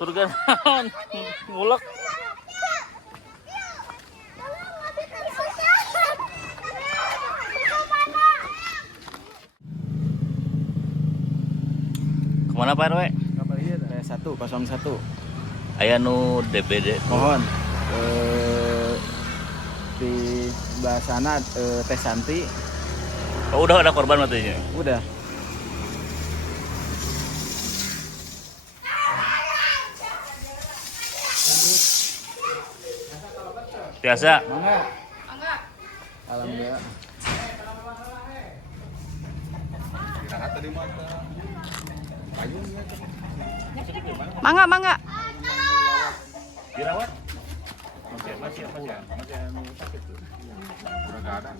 Surga ngulek. Kemana Pak RW? Kapal iya P101. Aya nu DPD. Mohon di sebelah sana Teh Santi. Oh, udah ada korban matinya. Udah. Biasa. Mangga. Alhamdulillah. Mangga. Dirawat? Masih sakit tuh. Udah enggak ada.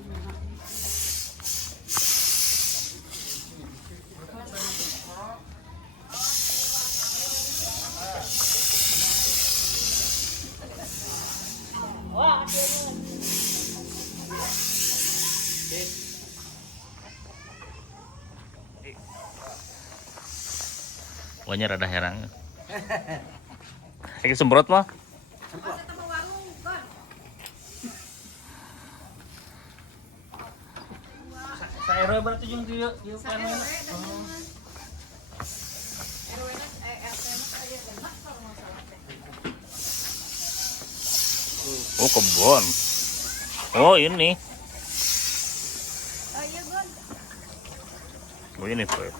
Pokoknya rada herang. Lagi semprot mah. Saya RW berarti jeung di panel. Oh, kebon. Oh, ini. Oh, ini, Pak.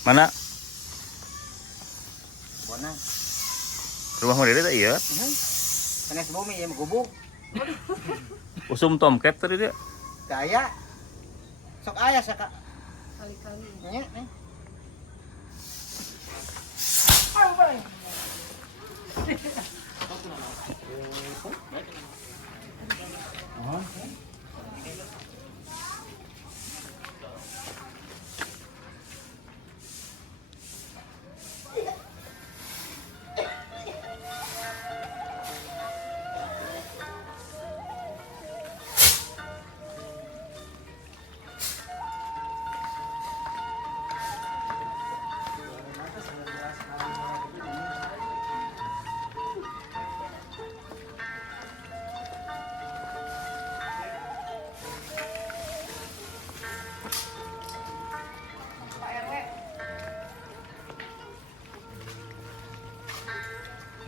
Mana? Bona. Rumah model itu iya. Panas bumi ya gubuk. Usum tomcat tadi dia. Kaya. Sok aya saka. Kali-kali. Nya, nih.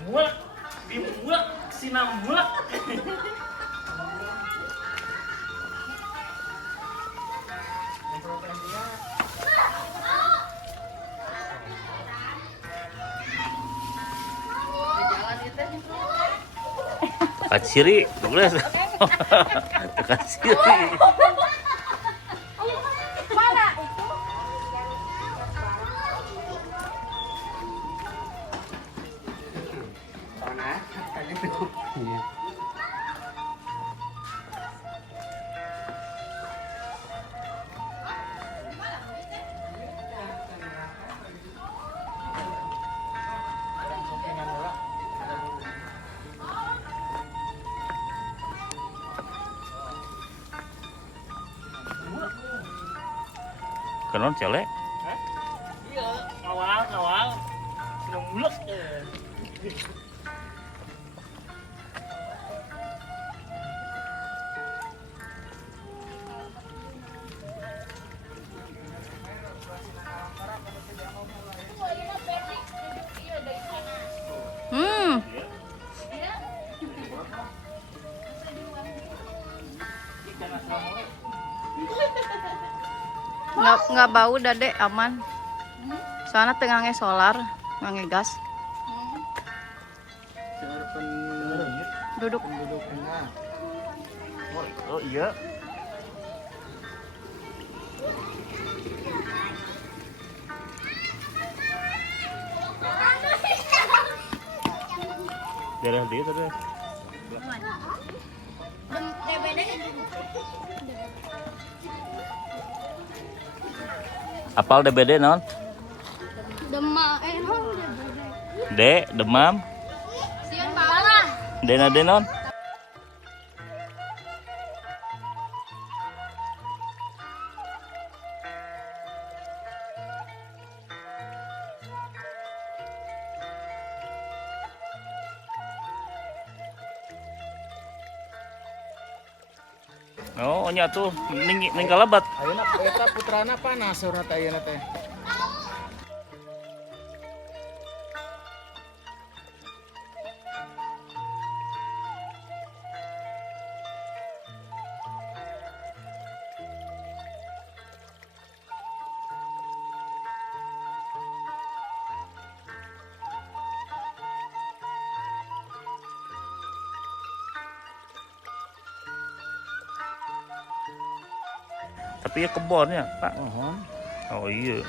Muak, dimuak, sinambuak. Tekat siri, boleh. Tekat siri. Kenon celek. Iya, awal. Sudah mulek. Nggak bau dade, aman. Soalnya tengah solar, nggak gas. Duduk. penduduknya. Oh iya. Daerah dia tadi. Apal DBD non? Demam. Sieun bawah. Dena non? Oh, nya tuh ning kalabat. Ayeuna eta putrana panas urang teh ayeuna teh. Tapi ya kebonnya, Pak. Mohon. Oh iya.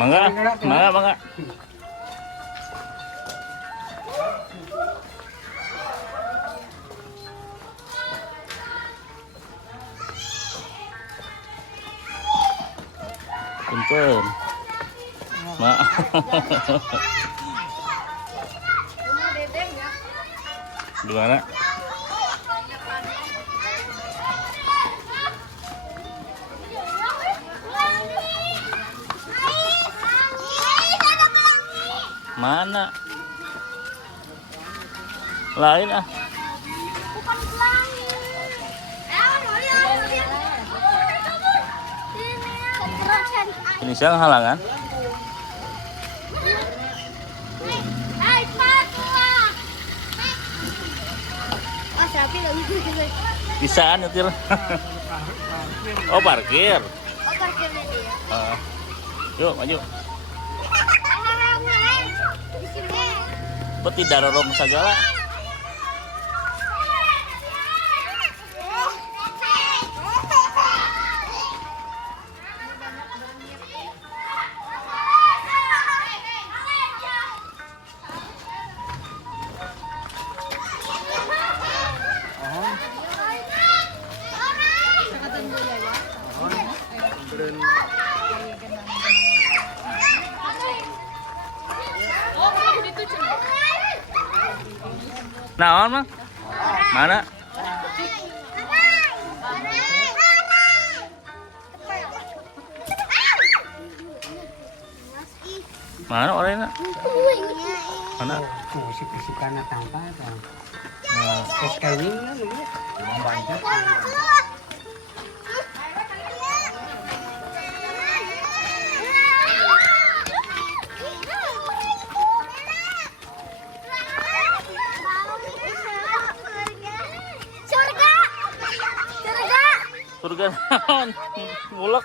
Mangga, mangga. Punten. Mak. Di mana? Mana? Lain ah. Bukan pelangi. Ini siang halangan. Hai, patah. Oh, sapi lagi. Bisaan nyetir. Oh, parkir. Oh, parkir dia. Yuk, maju. Di sini. Kok tidak dorong segala? Naon mah? Mana? Mana orangnya? Mana? Fisik-fisikan tanpa kan. Terus kayaknya memang banyak. Surga naon? Ngulek.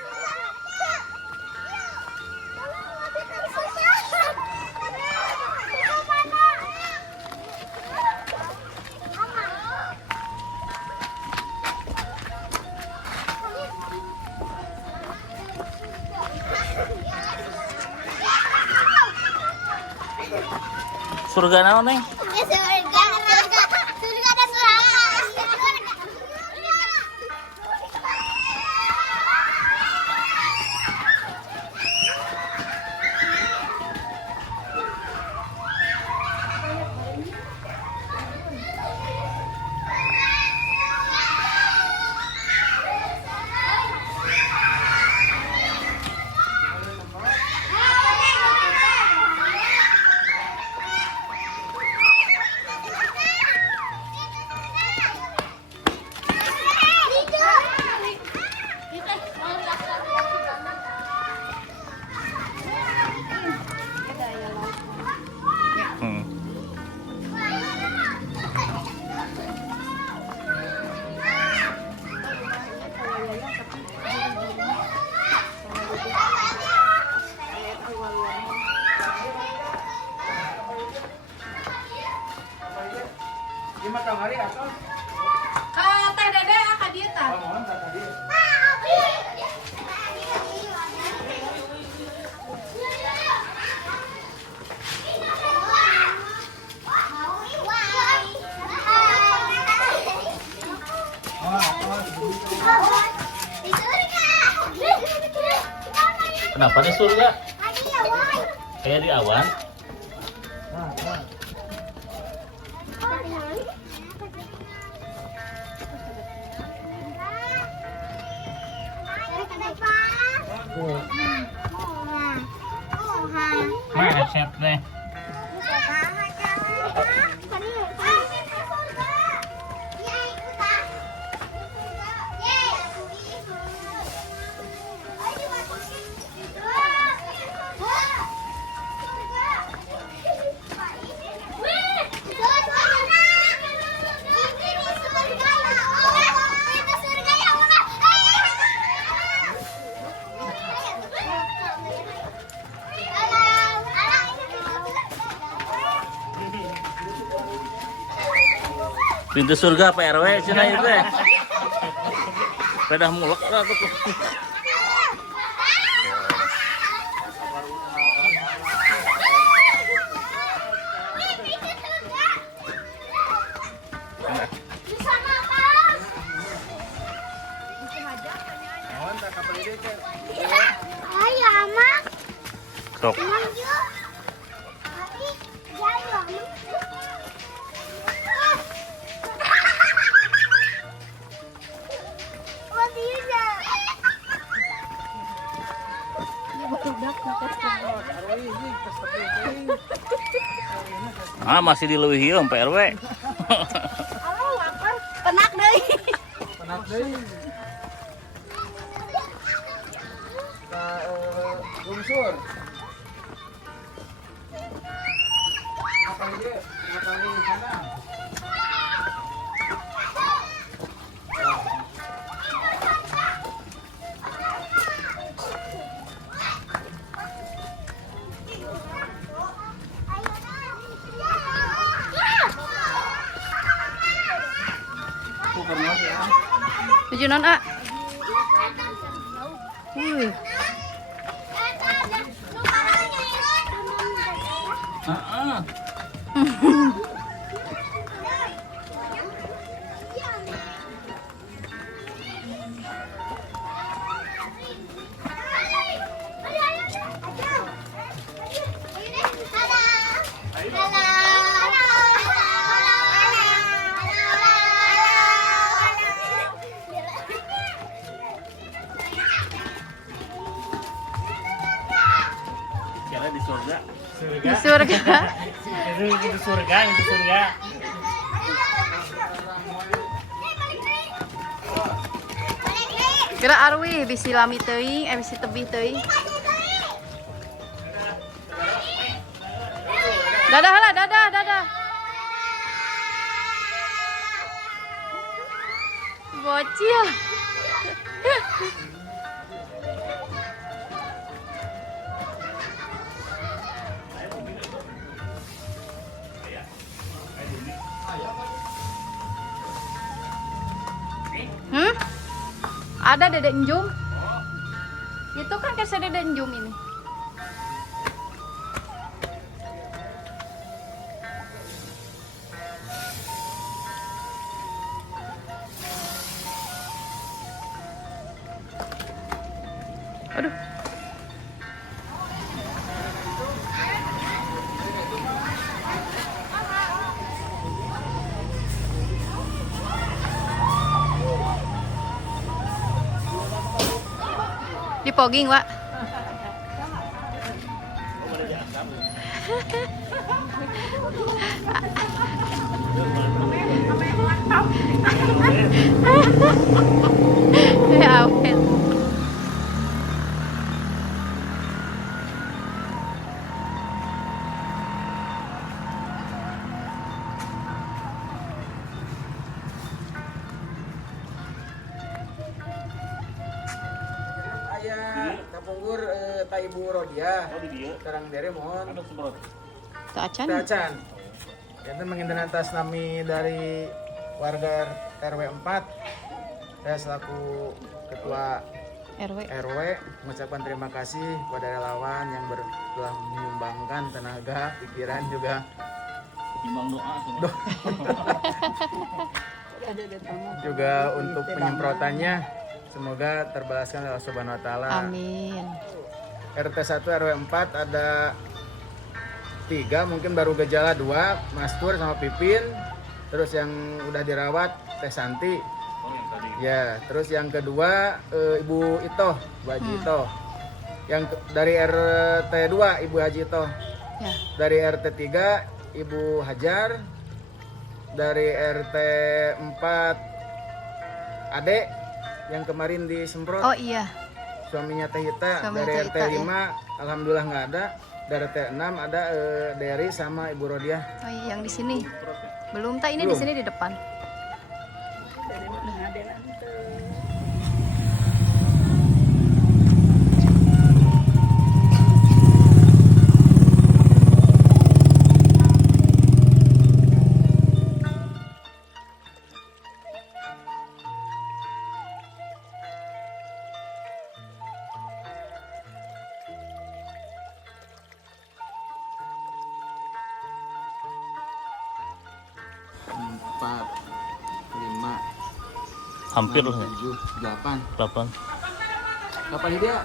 Surga naon, Neng? Surga dan neraka. kamari atau? Teh Dede ka dieu tah. Mohon kata dia. Kenapa di surga? Kayak di awan. Mana chef deh? Pintu surga Pak RW cina itu teh. Pedah mulek dah tuh. Mohon tak kapal dia cek. Ayo, Mak. Sok. Ah masih di leuwih ieu Pak RW. Penak deui. Penak deui. Ka lungsur. Apa dia? Apa di sana? Tujuh non A. Kira di surga. Di surga. Itu surga, itu surga. Kira Arwi bisi lami teuing, bisi tebih teuing. Dadah lah, dadah, dadah. Bocil. Ada Dede Enjum. Itu kan kasih Dede Enjum ini. Aduh. Di pogging, Wak. Ya, awet. Kapunggur ka Ibu Rodia. Oh di dieu. Sekarang dere mohon. Ada semprot. Tuh acan. Dacan. Enten menginten atas nami dari warga RW 4. Saya selaku ketua RW mengucapkan terima kasih kepada relawan yang telah menyumbangkan tenaga, pikiran juga Timbang doa semua. juga untuk penyemprotannya. Semoga terbalaskan oleh Allah Subhanahu wa taala. Amin. RT 1 RW 4 ada 3, mungkin baru gejala 2, Mas Pur sama Pipin. Terus yang udah dirawat Teh Santi. Oh yang tadi. Ya, terus yang kedua Ibu Ito, Bu Haji Ito. Dari RT 2 Ibu Haji Ito. Ya. Dari RT 3 Ibu Hajar. Dari RT 4 Ade yang kemarin disemprot. Oh iya. Suaminya Teh Hita. Suaminya Dari Teh RT Hita, 5 alhamdulillah nggak ada. Dari RT 6 ada Dery sama Ibu Rodiah. Oh iya, yang di sini. Belum tak, ini di Belum. sini di depan. Empat, 5, Hampir lah. 7, 8. 8. Kapan dia?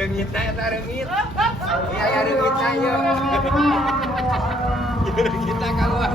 Reungit na eta reungit. Iya ya reungit ayo. Reungit keluar.